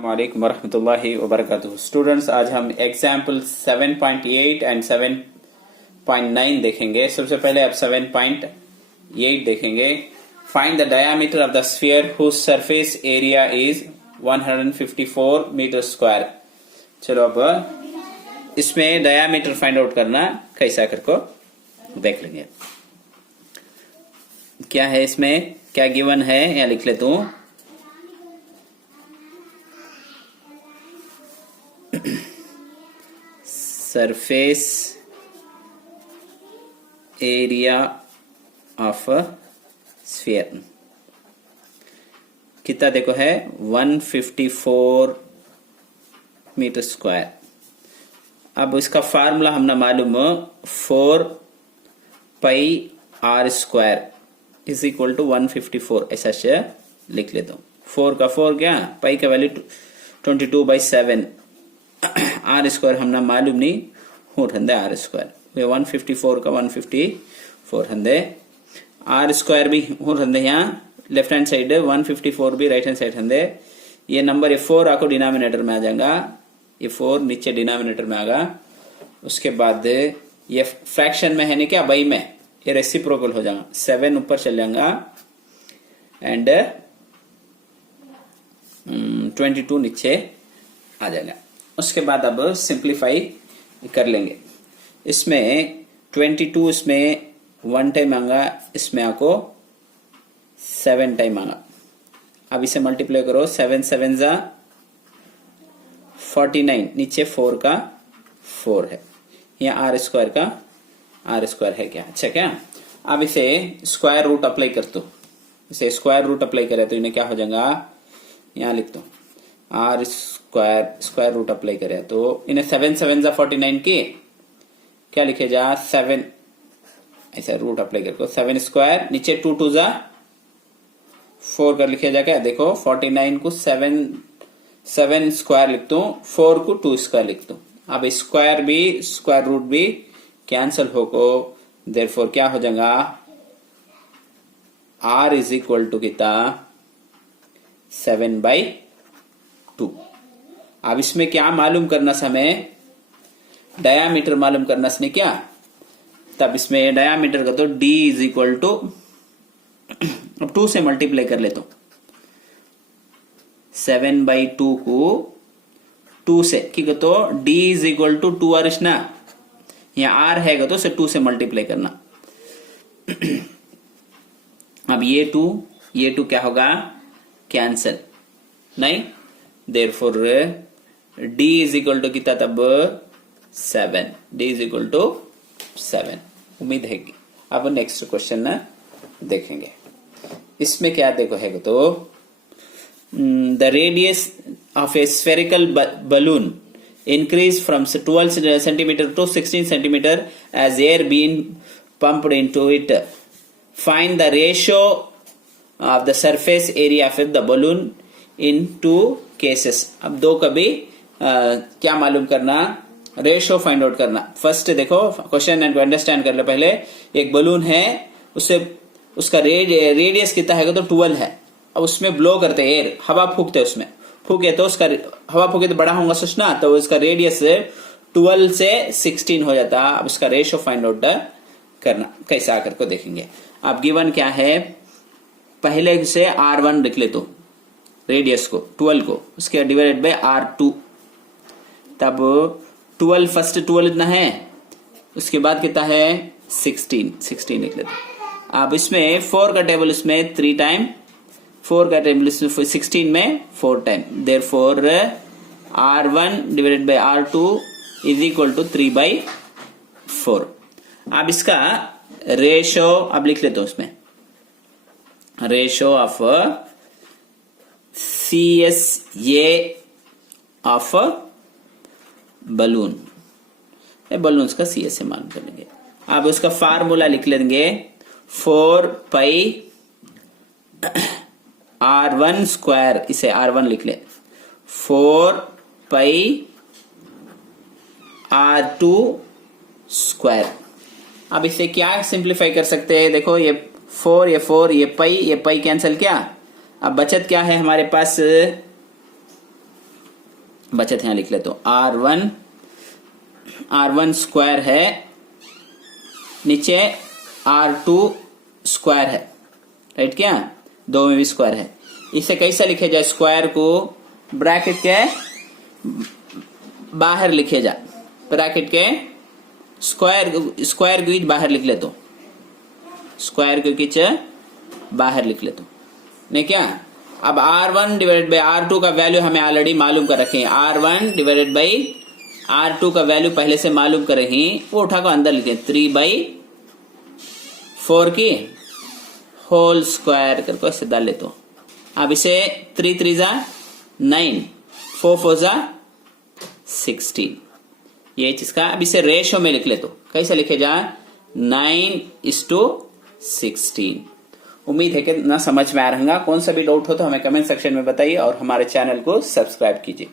वालेकुम वरहमतुल्लाहि वबरकातुहू। स्टूडेंट्स, आज हम एग्जाम्पल 7.8 एंड 7.9 देखेंगे। सबसे पहले आप 7.8 देखेंगे। Find the diameter of the sphere whose surface area is 154 metre square. चलो अब इसमें डायामीटर फाइंड आउट करना कैसा करको देख लेंगे। क्या है इसमें, क्या गिवन है, या लिख लेता हूं। सरफेस एरिया ऑफ स्फीयर कितना देखो है 154 मीटर स्क्वायर। अब इसका फार्मूला हमने मालूम 4 pi r square is equal to 154 ऐसा से लिख लेता हूं। 4 का 4 क्या, पाई का वैल्यू 22/7, आर स्क्वायर हमने मालूम नहीं हो हंदे आर स्क्वायर 154 का 154 हंदे आर स्क्वायर भी हो हंदे। यहाँ लेफ्ट हैंड साइड 154 भी राइट हैंड साइड हंदे। ये नंबर ये 4 आपको डिनोमिनेटर में आ जाएगा, ये 4 नीचे डिनोमिनेटर में आगा। उसके बाद ये फ्रैक्शन में है नहीं क्या, बाई में ये रेसिप्रोकल हो जाएगा, 7 ऊपर चल जाएगा एंड 22 नीचे आ जाएगा। उसके बाद अब सिंप्लीफाई कर लेंगे। इसमें 22 इसमें 1 टाइम आएगा, इसमें आपको 7 टाइम आएगा। अब इसे मल्टीप्लाई करो, 7 7 जा 49, नीचे 4 का 4 है, यहाँ आर स्क्वायर का आर स्क्वायर है क्या। अच्छा क्या, अब इसे स्क्वायर रूट अप्लाई कर दो। इसे स्क्वायर रूट अप्लाई करे तो इन्हें क्या हो जाएगा, यहाँ लिख दो आर स्क्वायर रूट अप्लाई करे तो इन्हें 7 7 जा 49 की क्या लिखे जा 7, ऐसा रूट अप्लाई करके 7 स्क्वायर नीचे 2 2 जा 4 कर लिखे जा। क्या देखो 49 को 7 स्क्वायर लिख दो, 4 को 2 स्क्वायर लिख दो। अब स्क्वायर भी स्क्वायर रूट भी कैंसल होको, देयरफॉर क्या हो जाएगा आर इज इक्वल टू कितना 7/2। अब इसमें क्या मालूम करना समय, डायामीटर मालूम करना इसने क्या, तब इसमें डायामीटर का तो d इज इक्वल टू अब 2 से मल्टीप्लाई कर लेता हूं। 7/2 को 2 से की तो d is equal to 2 R ना, यहाँ r है तो उसे 2 से मल्टीप्लाई करना। अब ये 2 क्या होगा, कैंसल नहीं, therefore d is equal to कितना तब 7, d इज इक्वल टू 7। उम्मीद है कि अब नेक्स्ट क्वेश्चन देखेंगे। इसमें क्या देखो है तो the radius of A spherical balloon increase from 12 centimeter to 16 centimeter as air being pumped into it. Find the ratio of the surface area of the balloon in 2 cases. अब दो कभी क्या मालूम करना, रेशियो फाइंड आउट करना। First देखो question and understand कर लो। पहले एक बलून है, उससे उसका रेडियस कितना है तो 12 है। अब उसमें ब्लो करते एयर, हवा फूकते उसमें फूके तो उसका हवा फूके तो बड़ा होगा सोचना, तो उसका रेडियस 12 से 16 हो जाता। अब उसका रेशियो फाइंड आउट करना कैसे आकर को देखेंगे। अब गिवन क्या है, पहले से R1 लिख ले तो रेडियस को 12 को उसके डिवाइडेड बाय R2, तब 12 फर्स्ट 12 इतना है, उसके बाद कितना है 16 लिख लेते। अब इसमें 4 का टेबल इसमें 3 टाइम, 4 का टेबल इसमें 16 में 4 time, therefore R1 divided by R2 is equal to 3/4। अब इसका रेशियो अब लिख लेते हो, उसमें ratio of CSA of balloon, balloons का CSA मालूम कर लेंगे। अब उसका फार्मूला लिख लेंगे 4 पाई R1 स्क्वायर, इसे R1 लिख ले, 4 पाई R2 स्क्वायर। अब इसे क्या सिंप्लीफाई कर सकते हैं, देखो ये 4 ये पाई कैंसिल, क्या अब बचत क्या है हमारे पास बचत यहां लिख लेते हो। R1 स्क्वायर है, नीचे R2 स्क्वायर है, राइट क्या, दो में भी स्क्वायर है। इसे कैसा लिखे जाए, स्क्वायर को ब्रैकेट के बाहर लिखे जा, ब्रैकेट के स्क्वायर के बाहर लिख ले तो, स्क्वायर के किच बाहर लिख ले तो, नहीं क्या। अब R1 डिवाइडेड बाई R2 का वैल्यू हमें ऑलरेडी मालूम कर रखे हैं, R1 डिवाइडेड बाई R2 का वैल्यू पहले से मालूम कर रही, वो उठा कर अंदर लिखे 3/4 की होल स्क्वायर करके ऐसे डाल ले तो। अब इसे 3 3 जा 9, 4 4 जा 16, ये चीज का। अब इसे रेशो में लिख ले तो, कैसे लिखे जा, 9:16। उम्मीद है कि ना समझ में आ रहा। कौन सा भी डाउट हो तो हमें कमेंट सेक्शन में बताइए और हमारे चैनल को सब्सक्राइब कीजिए।